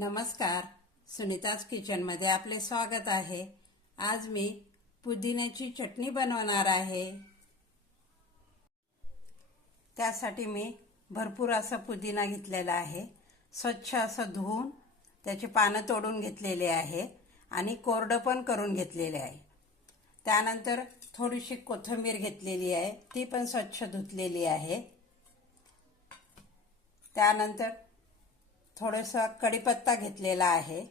नमस्कार. सुनीताज किचनमध्ये आपले स्वागत आहे. आज मी पुदिन्याची चटणी बनवणार आहे. त्यासाठी मी भरपूर असा पुदिना घेतलेला आहे. स्वच्छ असं धुवून त्याची पानं तोडून घेतलेले आहे आणि कोरडं पण करून घेतलेले आहे. त्यानंतर थोडीशी कोथिंबीर घेतलेली आहे. ती पण स्वच्छ धुतलेली आहे. त्यानंतर थोडंसं कढीपत्ता घेतलेला आहे.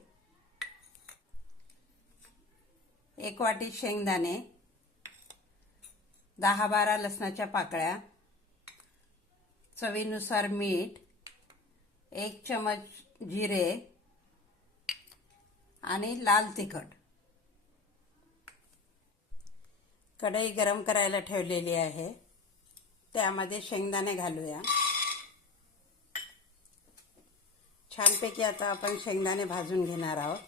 एक वाटी शेंगदाणे दहा बारा लसणाच्या पाकळ्या चवीनुसार मीठ एक चमच जिरे आणि लाल तिखट. कढई गरम करायला ठेवलेली आहे. त्यामध्ये शेंगदाणे घालूया. छानपैकी आता आपण शेंगदाणे भाजून घेणार आहोत.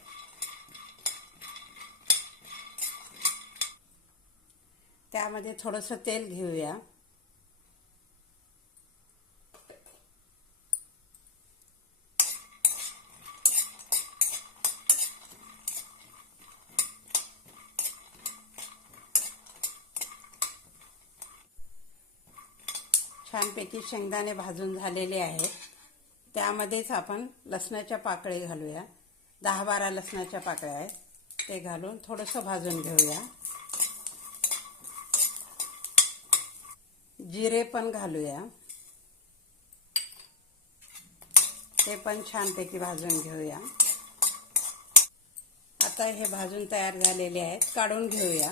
त्यामध्ये थोडंसं तेल घेऊया. छानपैकी शेंगदाणे भाजून झालेले आहेत. त्यामध्येच आपण लसणाच्या पाकळी घालूया. दहा बारा लसणाच्या पाकळ्या आहेत. ते घालून थोडंसं भाजून घेऊया. जिरे पण घालूया. ते पण छानपैकी भाजून घेऊया. आता हे भाजून तयार झालेले आहेत. काढून घेऊया.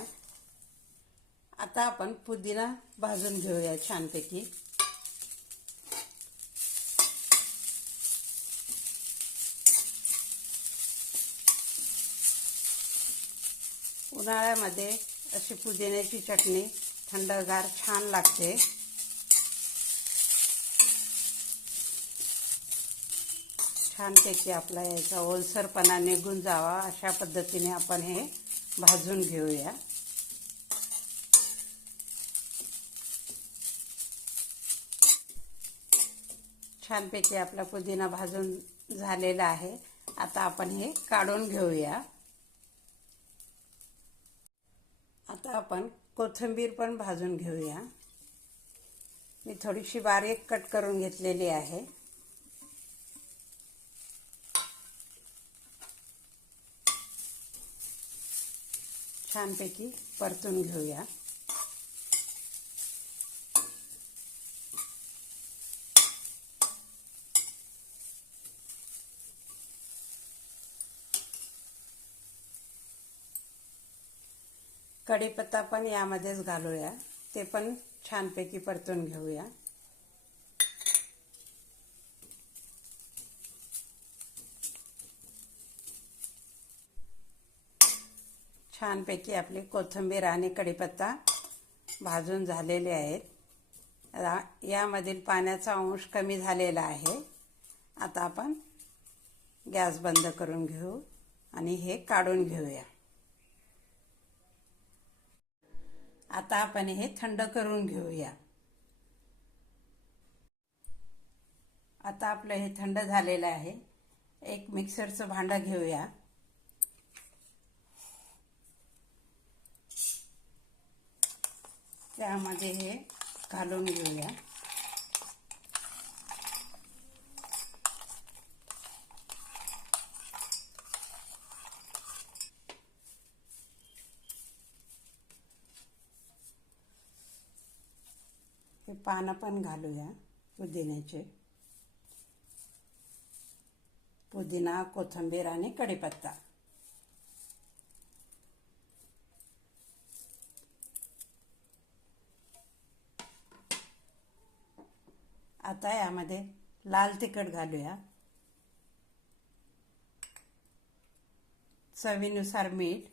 आता आपण पुदिना भाजून घेऊया छानपैकी. उन्हाळ्यामध्ये अशी पुदिन्याची चटणी थंडगार छान लागते. छानपैकी आपला याचा ओलसरपणा निघून जावा. अशा पद्धतीने आपण हे भाजून घेऊया. छानपैकी आपला पुदिना भाजून झालेला आहे. आता आपण हे काढून घेऊया. आता आपण कोथिंबीर पण भाजून घेऊया. मी थोडीशी बारीक कट करून घेतलेली आहे. छानपैकी परतून घेऊया. कढीपत्ता पण यामध्येच घालूया. ते पण छानपैकी परतून घेऊया. छानपैकी आपली कोथिंबीर आणि कढीपत्ता भाजून झालेले आहेत. यामधील पाण्याचा अंश कमी झालेला आहे. आता आपण गॅस बंद करून घेऊ आणि हे काढून घेऊया. आता आपण हे थंड करून घेऊया. आता आपलं हे थंड झालेलं आहे. एक मिक्सरचं भांडं घेऊया. त्यामध्ये हे घालून घेऊया. हे पानं पण घालूया पुदिन्याचे. पुदिना कोथिंबीर आणि कढीपत्ता. आता यामध्ये लाल तिखट घालूया. चवीनुसार मीठ.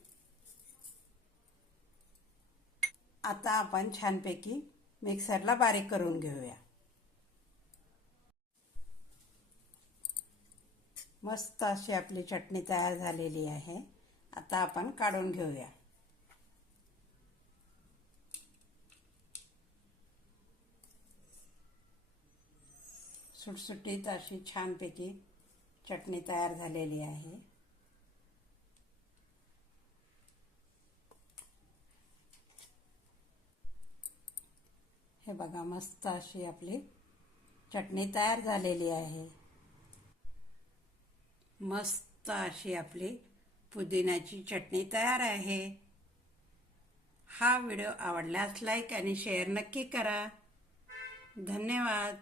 आता आपण छानपैकी मिक्सरला बारीक करून घेऊया. मस्त अशी आपली चटणी तयार झालेली आहे. आता आपण काढून घेऊया. सुटसुटीत अशी छानपैकी चटणी तयार झालेली आहे. हे बघा मस्त अशी आपली चटणी तयार झालेली आहे. मस्त अशी आपली पुदिन्याची चटणी तयार आहे. हा व्हिडिओ आवडल्यास लाईक आणि शेअर नक्की करा. धन्यवाद.